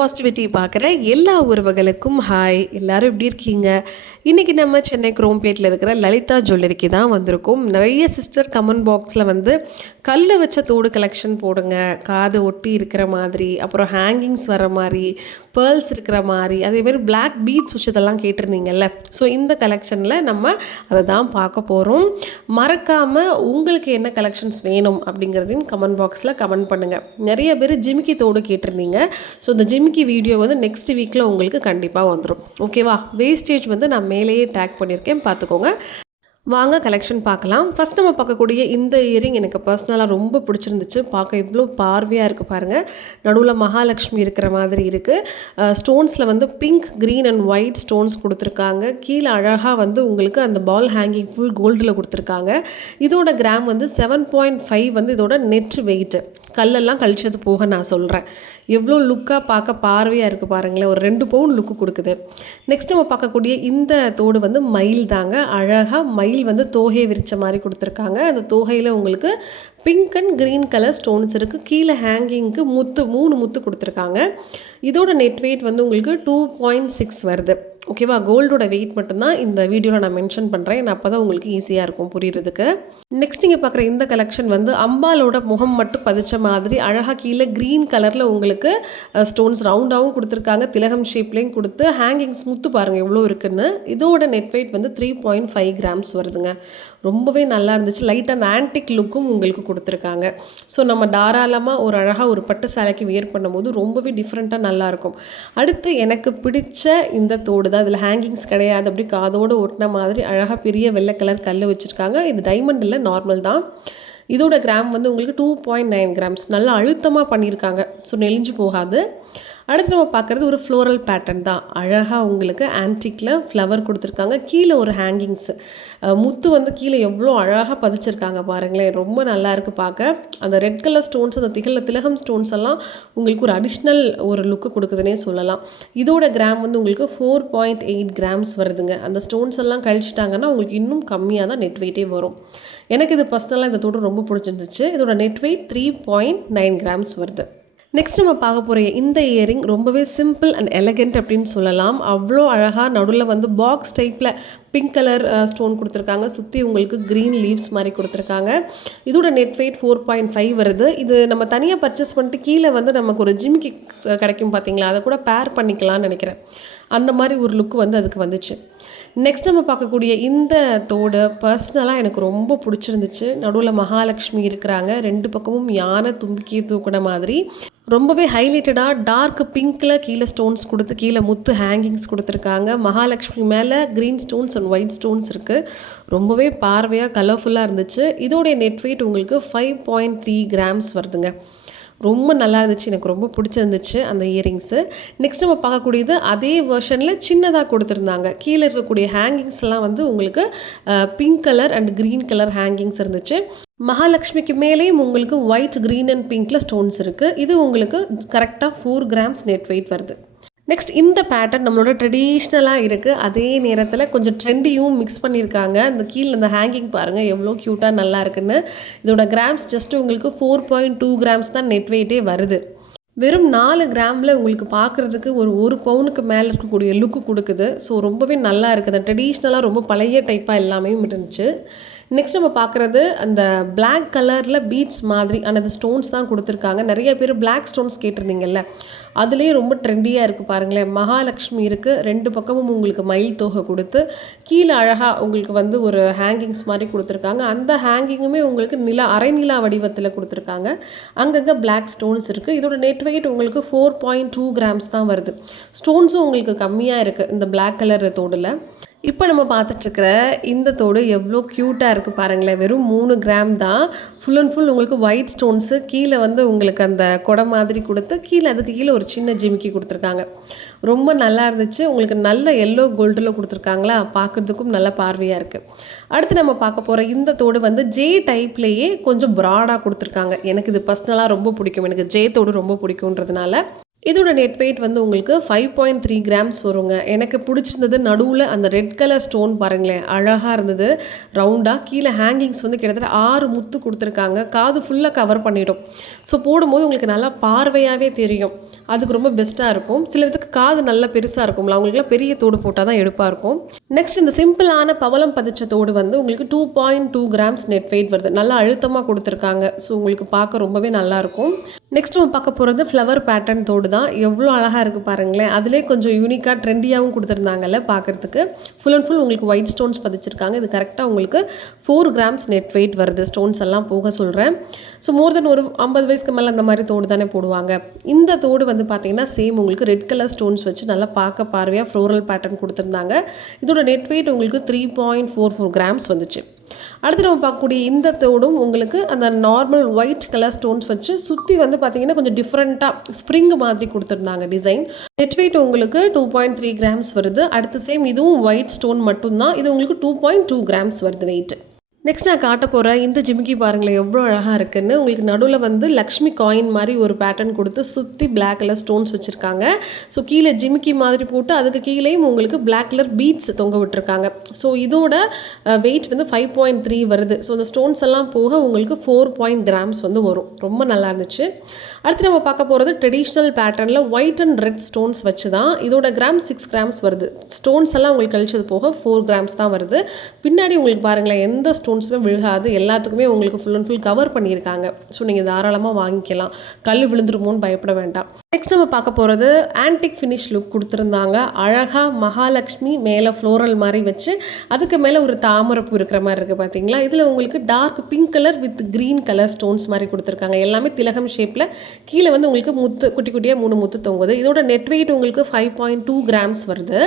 Positivity பார்க்குற எல்லா உறவுகளுக்கும் ஹாய். எல்லாரும் எப்படி இருக்கீங்க? இன்றைக்கி நம்ம சென்னை குரோம்பேட்டில் இருக்கிற லலிதா ஜுவல்லரிக்கு தான் வந்திருக்கோம். நிறைய சிஸ்டர் கமெண்ட் பாக்ஸில் வந்து கல் வச்ச தோடு கலெக்ஷன் போடுங்க, காது ஒட்டி இருக்கிற மாதிரி, அப்புறம் ஹேங்கிங்ஸ் வர மாதிரி, பேர்ல்ஸ் இருக்கிற மாதிரி, அதேமாதிரி பிளாக் பீட்ஸ் வச்சதெல்லாம் கேட்டிருந்தீங்கல்ல. ஸோ இந்த கலெக்ஷனில் நம்ம அதை தான் பார்க்க போகிறோம். மறக்காமல் உங்களுக்கு என்ன கலெக்ஷன்ஸ் வேணும் அப்படிங்கிறதையும் கமெண்ட் பாக்ஸில் கமெண்ட் பண்ணுங்கள். நிறைய பேர் ஜிமிக்கி தோடு கேட்டிருந்தீங்க. ஸோ இந்த ஜிமிக்கி வீடியோ வந்து நெக்ஸ்ட் வீக்கில் உங்களுக்கு கண்டிப்பாக வந்துடும். ஓகேவா? வேஸ்டேஜ் வந்து நான் மேலேயே டேக் பண்ணியிருக்கேன், பார்த்துக்கோங்க. வாங்க கலெக்ஷன் பார்க்கலாம். ஃபஸ்ட் நம்ம பார்க்கக்கூடிய இந்த இயரிங் எனக்கு பர்சனலாக ரொம்ப பிடிச்சிருந்துச்சு. பார்க்க இவ்வளோ பார்வையாக இருக்குது பாருங்கள். நடுவில் மகாலட்சுமி இருக்கிற மாதிரி இருக்குது. ஸ்டோன்ஸில் வந்து pink, green and white stones கொடுத்துருக்காங்க. கீழே அழகாக வந்து உங்களுக்கு அந்த பால் ஹேங்கிங் ஃபுல் கோல்டில் கொடுத்துருக்காங்க. இதோட கிராம் வந்து 7.5 வந்து இதோட நெட் வெயிட்டு. கல்லெல்லாம் கழிச்சது போக நான் சொல்கிறேன். எவ்வளோ லுக்காக பார்க்க பார்வையாக இருக்குது பாருங்களேன். ஒரு 2 பவுன் லுக்கு கொடுக்குது. நெக்ஸ்ட் நம்ம பார்க்கக்கூடிய இந்த தோடு வந்து மயில் தாங்க. அழகாக மயில் வந்து தோகையை விரித்த மாதிரி கொடுத்துருக்காங்க. அந்த தோகையில் உங்களுக்கு pink and green colour stones இருக்குது. கீழே ஹேங்கிங்க்கு 3 முத்து கொடுத்துருக்காங்க. இதோட நெட் வெயிட் வந்து உங்களுக்கு 2.6 வருது. ஓகேவா? கோல்டோட வெயிட் மட்டும்தான் இந்த வீடியோவில் நான் மென்ஷன் பண்ணுறேன். அப்போ தான் உங்களுக்கு ஈஸியாக இருக்கும் புரியுறதுக்கு. நெக்ஸ்ட் நீங்கள் பார்க்குற இந்த கலெக்ஷன் வந்து அம்பாலோட முகம் மட்டும் பதிச்ச மாதிரி அழகாக கீழே க்ரீன் கலரில் உங்களுக்கு ஸ்டோன்ஸ் ரவுண்டாகவும் கொடுத்துருக்காங்க. திலகம் ஷேப்லேயும் கொடுத்து ஹேங்கிங்ஸ் முத்து பாருங்கள் எவ்வளோ இருக்குன்னு. இதோட நெட் வெயிட் வந்து 3.5 கிராம்ஸ் வருதுங்க. ரொம்பவே நல்லா இருந்துச்சு. லைட்டாக அந்த ஆன்டிக் லுக்கும் உங்களுக்கு கொடுத்துருக்காங்க. ஸோ நம்ம தாராளமாக ஒரு அழகாக ஒரு பட்டு சேலைக்கு வியர் பண்ணும்போது ரொம்பவே டிஃப்ரெண்ட்டாக நல்லாயிருக்கும். அடுத்து எனக்கு பிடிச்ச இந்த தோடு தான். இதில் ஹேங்கிங்ஸ் கிடையாது. அப்படி காதோடு ஒட்டின மாதிரி அழகாக பெரிய வெள்ளை கலர் கல் வச்சுருக்காங்க. இது டைமண்ட் இல்லை, நார்மல் தான். இதோட கிராம் வந்து உங்களுக்கு 2.9 கிராம்ஸ். நல்லா அழுத்தமாக பண்ணியிருக்காங்க. ஸோ நெளிஞ்சு போகாது. அடுத்து நம்ம பார்க்குறது ஒரு ஃப்ளோரல் பேட்டர்ன் தான். அழகாக உங்களுக்கு ஆன்டிக்கில் ஃப்ளவர் கொடுத்துருக்காங்க. கீழே ஒரு ஹேங்கிங்ஸு முத்து வந்து கீழே எவ்வளோ அழகாக பதிச்சிருக்காங்க பாருங்களேன். ரொம்ப நல்லா இருக்குது பார்க்க. அந்த ரெட் கலர் ஸ்டோன்ஸ், அந்த திலகம் ஸ்டோன்ஸ் எல்லாம் உங்களுக்கு ஒரு அடிஷ்னல் ஒரு லுக்கு கொடுக்குதுன்னே சொல்லலாம். இதோட கிராம் வந்து உங்களுக்கு 4.8 கிராம்ஸ் வருதுங்க. அந்த ஸ்டோன்ஸ் எல்லாம் கழிச்சிட்டாங்கன்னா உங்களுக்கு இன்னும் கம்மியாக தான் நெட் வெயிட்டே வரும். எனக்கு இது பர்சனலாக இந்த தோடு ரொம்ப பிடிச்சிருந்துச்சு. இதோட நெட் வெயிட் 3.9 கிராம்ஸ் வருது. நெக்ஸ்ட் நம்ம பார்க்க போகிற இந்த இயரிங் ரொம்பவே சிம்பிள் அண்ட் எலகண்ட் அப்படின்னு சொல்லலாம். அவ்வளோ அழகாக நடுவில் வந்து பாக்ஸ் டைப்பில் பிங்க் கலர் ஸ்டோன் கொடுத்துருக்காங்க. சுற்றி உங்களுக்கு க்ரீன் லீவ்ஸ் மாதிரி கொடுத்துருக்காங்க. இதோட நெட் வெயிட் 4.5 வருது. இது நம்ம தனியாக பர்ச்சேஸ் பண்ணிட்டு கீழே வந்து நமக்கு ஒரு ஜிமிக்கி கிடைக்கும் பார்த்தீங்களா, அதை கூட பேர் பண்ணிக்கலாம்னு நினைக்கிறேன். அந்த மாதிரி ஒரு லுக்கு வந்து அதுக்கு வந்துச்சு. நெக்ஸ்ட் நம்ம பார்க்கக்கூடிய இந்த தோடு பர்சனலாக எனக்கு ரொம்ப பிடிச்சிருந்துச்சு. நடுவில் மகாலட்சுமி இருக்கிறாங்க. 2 பக்கமும் யானை தும்பிக்கையை தூக்குன மாதிரி ரொம்பவே ஹைலைட்டடாக டார்க் பிங்க்கில் கீழே ஸ்டோன்ஸ் கொடுத்து கீழே முத்து ஹேங்கிங்ஸ் கொடுத்துருக்காங்க. மகாலட்சுமி மேலே green stones and white stones இருக்குது. ரொம்பவே பார்வையாக கலர்ஃபுல்லாக இருந்துச்சு. இதோடைய நெட் வெயிட் உங்களுக்கு 5.3 கிராம்ஸ் வருதுங்க. ரொம்ப நல்லா இருந்துச்சு. எனக்கு ரொம்ப பிடிச்சிருந்துச்சு அந்த இயரிங்ஸு. நெக்ஸ்ட் நம்ம பார்க்கக்கூடியது அதே வெர்ஷனில் சின்னதாக கொடுத்துருந்தாங்க. கீழே இருக்கக்கூடிய ஹேங்கிங்ஸ்லாம் வந்து உங்களுக்கு pink colour and green colour hangings இருந்துச்சு. மகாலட்சுமிக்கு மேலேயும் உங்களுக்கு ஒயிட், க்ரீன் அண்ட் பிங்க்கில் ஸ்டோன்ஸ் இருக்குது. இது உங்களுக்கு கரெக்டாக 4 கிராம்ஸ் நெட் வெயிட் வருது. நெக்ஸ்ட் இந்த பேட்டர்ன் நம்மளோட ட்ரெடிஷ்னலாக இருக்குது. அதே நேரத்தில் கொஞ்சம் ட்ரெண்டியும் மிக்ஸ் பண்ணியிருக்காங்க. அந்த கீழே அந்த ஹேங்கிங் பாருங்கள் எவ்வளோ க்யூட்டாக நல்லா இருக்குன்னு. இதோட கிராம்ஸ் ஜஸ்ட் உங்களுக்கு 4.2 கிராம்ஸ் தான் நெட் வெயிட்டே வருது. வெறும் 4 கிராமில் உங்களுக்கு பார்க்குறதுக்கு ஒரு பவுனுக்கு மேலே இருக்கக்கூடிய லுக்கு கொடுக்குது. ஸோ ரொம்பவே நல்லா இருக்குது. ட்ரெடிஷ்னலாக ரொம்ப பழைய டைப்பாக எல்லாமே இருந்துச்சு. நெக்ஸ்ட் நம்ம பார்க்குறது அந்த பிளாக் கலரில் பீட்ஸ் மாதிரி அந்த ஸ்டோன்ஸ் தான் கொடுத்துருக்காங்க. நிறைய பேர் பிளாக் ஸ்டோன்ஸ் கேட்டிருந்தீங்கல்ல, அதுலேயே ரொம்ப ட்ரெண்டியாக இருக்குது பாருங்களேன். மகாலட்சுமி இருக்குது. 2 பக்கமும் உங்களுக்கு மயில் தோகை கொடுத்து கீழே அழகாக உங்களுக்கு வந்து ஒரு ஹேங்கிங்ஸ் மாதிரி கொடுத்துருக்காங்க. அந்த ஹேங்கிங்குமே உங்களுக்கு அரை நிலா வடிவத்தில் கொடுத்துருக்காங்க. அங்கங்கே பிளாக் ஸ்டோன்ஸ் இருக்குது. இதோட நெட் வெயிட் உங்களுக்கு 4.2 கிராம்ஸ் தான் வருது. ஸ்டோன்ஸும் உங்களுக்கு கம்மியாக இருக்குது இந்த பிளாக் கலர் தோடில். இப்போ நம்ம பார்த்துட்ருக்கிற இந்த தோடு எவ்வளோ க்யூட்டாக இருக்குது பாருங்களேன். வெறும் 3 கிராம் தான். ஃபுல் அண்ட் ஃபுல் உங்களுக்கு ஒயிட் ஸ்டோன்ஸு கீழே வந்து உங்களுக்கு அந்த கொடை மாதிரி கொடுத்து அதுக்கு கீழே ஒரு சின்ன ஜிமிக்கி கொடுத்துருக்காங்க. ரொம்ப நல்லா இருந்துச்சு. உங்களுக்கு நல்ல எல்லோ கோல்டில் கொடுத்துருக்காங்களா, பார்க்குறதுக்கும் நல்ல பார்வையாக இருக்குது. அடுத்து நம்ம பார்க்க போகிற இந்த தோடு வந்து ஜே டைப்லேயே கொஞ்சம் ப்ராடாக கொடுத்துருக்காங்க. எனக்கு இது பர்சனலாக ரொம்ப பிடிக்கும். எனக்கு ஜே தோடு ரொம்ப பிடிக்குன்றதுனால இதோட நெட் வெயிட் வந்து உங்களுக்கு 5.3 கிராம்ஸ் வருங்க. எனக்கு பிடிச்சிருந்தது நடுவில் அந்த ரெட் கலர் ஸ்டோன் பாருங்களேன், அழகாக இருந்தது. ரவுண்டாக கீழே ஹேங்கிங்ஸ் வந்து கிட்டத்தட்ட 6 முத்து கொடுத்துருக்காங்க. காது ஃபுல்லாக கவர் பண்ணிடும். ஸோ போடும்போது உங்களுக்கு நல்லா பார்வையாகவே தெரியும். அதுக்கு ரொம்ப பெஸ்ட்டாக இருக்கும். சில இதுக்கு காது நல்லா பெருசாக இருக்கும்ல, அவங்களுக்குலாம் பெரிய தோடு போட்டால் தான் எடுப்பாக இருக்கும். நெக்ஸ்ட் இந்த சிம்பிளான பவளம் பதிச்ச தோடு வந்து உங்களுக்கு 2.2 கிராம்ஸ் நெட் வெயிட் வருது. நல்லா அழுத்தமாக கொடுத்துருக்காங்க. ஸோ உங்களுக்கு பார்க்க ரொம்பவே நல்லாயிருக்கும். நெக்ஸ்ட் நம்ம பார்க்க போகிறது ஃப்ளவர் பேட்டர்ன் தோடு தான். எவ்வளோ அழகாக இருக்குது பாருங்களேன். அதிலே கொஞ்சம் யூனிக்காக ட்ரெண்டியாகவும் கொடுத்துருந்தாங்கல்ல பார்க்குறதுக்கு. ஃபுல் அண்ட் ஃபுல் உங்களுக்கு ஒயிட் ஸ்டோன்ஸ் பதிச்சிருக்காங்க. இது கரெக்டாக உங்களுக்கு 4 கிராம்ஸ் நெட் வெயிட் வருது. ஸ்டோன்ஸ் எல்லாம் போக சொல்கிறேன். ஸோ மோர் தென் ஒரு 50 வயசுக்கு மேலே அந்த மாதிரி தோடு தானே போடுவாங்க. இந்த தோடு வந்து பார்த்தீங்கன்னா சேம் உங்களுக்கு ரெட் கலர் ஸ்டோன்ஸ் வச்சு நல்லா பார்க்க பார்வையாக ஃப்ளோரல் பேட்டர்ன் கொடுத்துருந்தாங்க. இதோட நெட் வெயிட் உங்களுக்கு 3.44 கிராம்ஸ் வந்துச்சு. அடுத்து நம்ம பார்க்கக்கூடிய இந்த தோடும் உங்களுக்கு அந்த நார்மல் ஒயிட் கலர் ஸ்டோன்ஸ் வச்சு சுற்றி வந்து பார்த்தீங்கன்னா கொஞ்சம் டிஃப்ரெண்ட்டாக ஸ்ப்ரிங் மாதிரி கொடுத்துருந்தாங்க டிசைன். நெட் வெயிட் உங்களுக்கு 2.3 கிராம்ஸ் வருது. அடுத்து சேம் இதுவும் ஒயிட் ஸ்டோன் மட்டும்தான். இது உங்களுக்கு 2.2 கிராம்ஸ் வருது வெயிட். நெக்ஸ்ட் நான் காட்ட போகிற இந்த ஜிமிக்கி பாருங்களேன் எவ்வளோ அழகாக இருக்குன்னு. உங்களுக்கு நடுவில் வந்து லக்ஷ்மி காயின் மாதிரி ஒரு பேட்டர்ன் கொடுத்து சுற்றி பிளாக் கலர் ஸ்டோன்ஸ் வச்சுருக்காங்க. ஸோ கீழே ஜிமிக்கி மாதிரி போட்டு அதுக்கு கீழேயும் உங்களுக்கு பிளாக் கலர் பீட்ஸ் தொங்க விட்டுருக்காங்க. ஸோ இதோட வெயிட் வந்து 5.3 வருது. ஸோ இந்த ஸ்டோன்ஸ் எல்லாம் போக உங்களுக்கு 4 கிராம்ஸ் வந்து வரும். ரொம்ப நல்லா இருந்துச்சு. அடுத்து நம்ம பார்க்க போகிறது ட்ரெடிஷ்னல் பேட்டர்னில் ஒயிட் அண்ட் ரெட் ஸ்டோன்ஸ் வச்சு தான். இதோட கிராம் 6 கிராம்ஸ் வருது. ஸ்டோன்ஸ் எல்லாம் உங்களுக்கு கழிச்சது போக 4 கிராம்ஸ் தான் வருது. பின்னாடி உங்களுக்கு பாருங்களேன் எந்த ஸ்டோன்ஸுமே விழுகாது. எல்லாத்துக்குமே உங்களுக்கு ஃபுல் அண்ட் ஃபுல் கவர் பண்ணியிருக்காங்க. ஸோ நீங்கள் தாராளமாக வாங்கிக்கலாம். கல் விழுந்துருமோன்னு பயப்பட வேண்டாம். நெக்ஸ்ட் நம்ம பார்க்க போகிறது ஆன்டிக் ஃபினிஷ் லுக் கொடுத்துருந்தாங்க. அழகாக மகாலட்சுமி மேலே ஃப்ளோரல் மாதிரி வச்சு அதுக்கு மேலே ஒரு தாமரைப்பூ இருக்கிற மாதிரி இருக்குது பார்த்தீங்களா. இதில் உங்களுக்கு dark pink colour with green colour stones மாதிரி கொடுத்துருக்காங்க. எல்லாமே திலகம் ஷேப்பில். கீழே வந்து உங்களுக்கு முத்து குட்டி குட்டியாக 3 முத்து தொங்குது. இதோட நெட் வெயிட் உங்களுக்கு 5.2 கிராம்ஸ் வருது.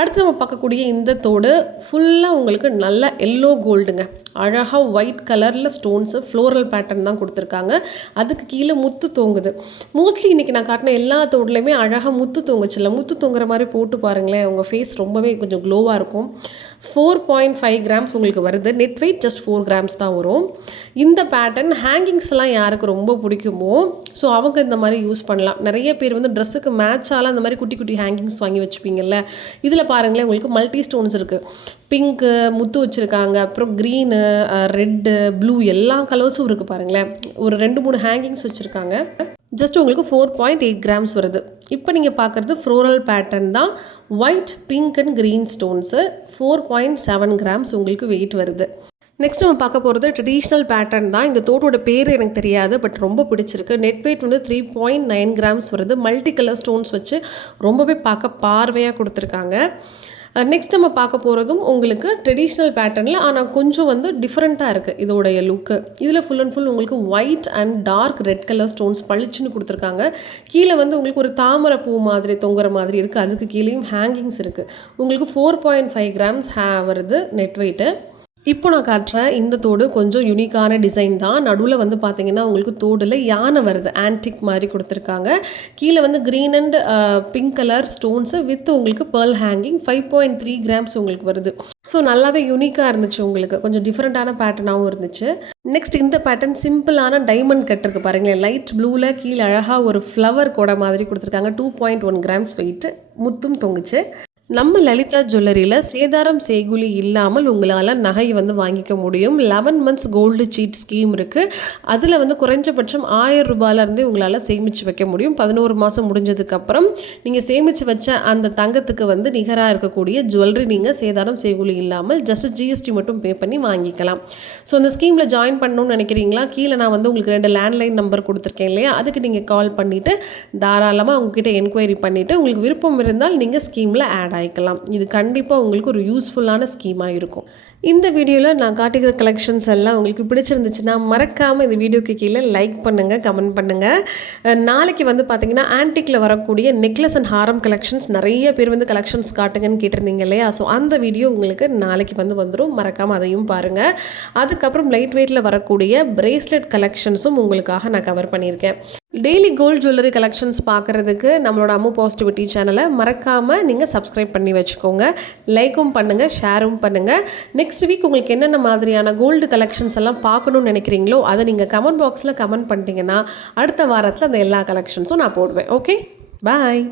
அடுத்து நம்ம பார்க்கக்கூடிய இந்த தோடு ஃபுல்லாக உங்களுக்கு நல்ல எல்லோ கோல்டுங்க. அழகாக ஒயிட் கலரில் ஸ்டோன்ஸு ஃப்ளோரல் பேட்டர்ன் தான் கொடுத்துருக்காங்க. அதுக்கு கீழே முத்து தொங்குது. மோஸ்ட்லி இன்றைக்கி நான் காட்டின எல்லா தோடுலையுமே அழகாக முத்து தொங்குச்சில்ல. முத்து தொங்குற மாதிரி போட்டு பாருங்களேன், உங்கள் ஃபேஸ் ரொம்பவே கொஞ்சம் க்ளோவாக இருக்கும். 4.5 கிராம்ஸ் உங்களுக்கு வருது. நெட் வெயிட் ஜஸ்ட் 4 கிராம்ஸ் தான் வரும். இந்த பேட்டர்ன் ஹேங்கிங்ஸ்லாம் யாருக்கு ரொம்ப பிடிக்குமோ ஸோ அவங்க இந்த மாதிரி யூஸ் பண்ணலாம். நிறைய பேர் வந்து ட்ரெஸ்ஸுக்கு மேட்சாலாம் இந்த மாதிரி குட்டி குட்டி ஹேங்கிங்ஸ் வாங்கி வச்சுப்பீங்கல்ல. இதில் பாருங்களேன் உங்களுக்கு மல்டி ஸ்டோன்ஸ் இருக்குது. பிங்க்கு முத்து வச்சுருக்காங்க, அப்புறம் க்ரீனு, ரெட்டு, ப்ளூ எல்லா கலர்ஸும் இருக்குது பாருங்களேன். ஒரு 2-3 ஹேங்கிங்ஸ் வச்சுருக்காங்க. ஜஸ்ட் உங்களுக்கு 4.8 கிராம்ஸ் வருது. இப்போ நீங்கள் பார்க்குறது ஃப்ளோரல் பேட்டர்ன் தான். White, pink and green stones 4.7 grams உங்களுக்கு வெயிட் வருது. நெக்ஸ்ட் நம்ம பார்க்க போகிறது ட்ரெடிஷ்னல் பேட்டர்ன் தான். இந்த தோட்டோட பேர் எனக்கு தெரியாது, பட் ரொம்ப பிடிச்சிருக்கு. நெட் வெயிட் வந்து 3.9 கிராம்ஸ் வருது. மல்டி கலர் ஸ்டோன்ஸ் வச்சு ரொம்பவே பார்க்க பார்வையாக கொடுத்துருக்காங்க. நெக்ஸ்ட் நம்ம பார்க்க போகிறதும் உங்களுக்கு ட்ரெடிஷ்னல் பேட்டர்னில், ஆனால் கொஞ்சம் வந்து டிஃப்ரெண்ட்டாக இருக்குது இதோடைய லுக்கு. இதில் ஃபுல் அண்ட் ஃபுல் உங்களுக்கு white and dark red colour stones பளிச்சுன்னு கொடுத்துருக்காங்க. கீழே வந்து உங்களுக்கு ஒரு தாமரை பூ மாதிரி தொங்குற மாதிரி இருக்குது. அதுக்கு கீழேயும் ஹேங்கிங்ஸ் இருக்குது. உங்களுக்கு 4.5 கிராம்ஸ் வருது நெட் வெயிட்டு. இப்போ நான் காட்டுற இந்த தோடு கொஞ்சம் யூனிக்கான டிசைன் தான். நடுவில் வந்து பார்த்தீங்கன்னா உங்களுக்கு தோடில் யானை வருது. ஆன்டிக் மாதிரி கொடுத்துருக்காங்க. கீழே வந்து green and pink colour stones with உங்களுக்கு பேர்ல் ஹேங்கிங் 5.3 கிராம்ஸ் உங்களுக்கு வருது. ஸோ நல்லாவே யூனிக்காக இருந்துச்சு. உங்களுக்கு கொஞ்சம் டிஃப்ரெண்ட்டான பேட்டர்னாகவும் இருந்துச்சு. நெக்ஸ்ட் இந்த பேட்டர்ன் சிம்பிளான டைமண்ட் கட் இருக்குது பாருங்களேன். லைட் ப்ளூவில் கீழே அழகாக ஒரு ஃப்ளவர் கூட மாதிரி கொடுத்துருக்காங்க. 2.1 கிராம்ஸ் வெயிட்டு. முத்தும் தொங்குச்சு. நம்ம லலிதா ஜுவல்லரியில் சேதாரம் செய்கூலி இல்லாமல் உங்களால் நகை வந்து வாங்கிக்க முடியும். 11 மந்த்ஸ் கோல்டு சீட் ஸ்கீம் இருக்குது. அதில் வந்து குறைஞ்சபட்சம் 1000 ரூபாயிலேருந்தே உங்களால் சேமித்து வைக்க முடியும். 11 மாதம் முடிஞ்சதுக்கப்புறம் நீங்கள் சேமித்து வச்ச அந்த தங்கத்துக்கு வந்து நிகராக இருக்கக்கூடிய ஜுவல்லரி நீங்கள் சேதாரம் செய்கூலி இல்லாமல் ஜஸ்ட் ஜிஎஸ்டி மட்டும் பே பண்ணி வாங்கிக்கலாம். ஸோ அந்த ஸ்கீமில் ஜாயின் பண்ணணும்னு நினைக்கிறீங்களா? கீழே நான் வந்து உங்களுக்கு 2 லேண்ட்லைன் நம்பர் கொடுத்துருக்கேன் இல்லையா, அதுக்கு நீங்கள் கால் பண்ணிவிட்டு தாராளமாக உங்ககிட்ட என்கொயரி பண்ணிவிட்டு உங்களுக்கு விருப்பம் இருந்தால் நீங்கள் ஸ்கீமில் ஆட் ஆகிக்கலாம். இது கண்டிப்பாக உங்களுக்கு ஒரு யூஸ்ஃபுல்லான ஸ்கீமாக இருக்கும். இந்த வீடியோவில் நான் காட்டுகிற கலெக்ஷன்ஸ் எல்லாம் உங்களுக்கு பிடிச்சிருந்துச்சுன்னா மறக்காமல் இந்த வீடியோக்கு கீழே லைக் பண்ணுங்கள், கமெண்ட் பண்ணுங்கள். நாளைக்கு வந்து பார்த்திங்கன்னா ஆன்டிக்கில் வரக்கூடிய நெக்லஸ் அண்ட் ஹாரம் கலெக்ஷன்ஸ் நிறைய பேர் வந்து கலெக்ஷன்ஸ் காட்டுங்கன்னு கேட்டிருந்தீங்க இல்லையா. ஸோ அந்த வீடியோ உங்களுக்கு நாளைக்கு வந்து வந்துடும். மறக்காமல் அதையும் பாருங்கள். அதுக்கப்புறம் லைட் வெயிட்டில் வரக்கூடிய பிரேஸ்லெட் கலெக்ஷன்ஸும் உங்களுக்காக நான் கவர் பண்ணியிருக்கேன். டெய்லி கோல்டு ஜுவல்லரி கலெக்ஷன்ஸ் பார்க்குறதுக்கு நம்மளோட அம்மு பாசிட்டிவிட்டி சேனலை மறக்காமல் நீங்கள் சப்ஸ்கிரைப் பண்ணி வச்சுக்கோங்க. லைக்கும் பண்ணுங்கள், ஷேரும் பண்ணுங்கள். நெக்ஸ்ட் நெக்ஸ்ட் வீக் உங்களுக்கு என்னென்ன மாதிரியான கோல்டு கலெக்ஷன்ஸ் எல்லாம் பார்க்கணும்னு நினைக்கிறீங்களோ அதை நீங்கள் கமெண்ட் பாக்ஸில் கமெண்ட் பண்ணிட்டீங்கன்னா அடுத்த வாரத்தில் அந்த எல்லா கலெக்ஷன்ஸும் நான் போடுவேன். ஓகே, பாய்.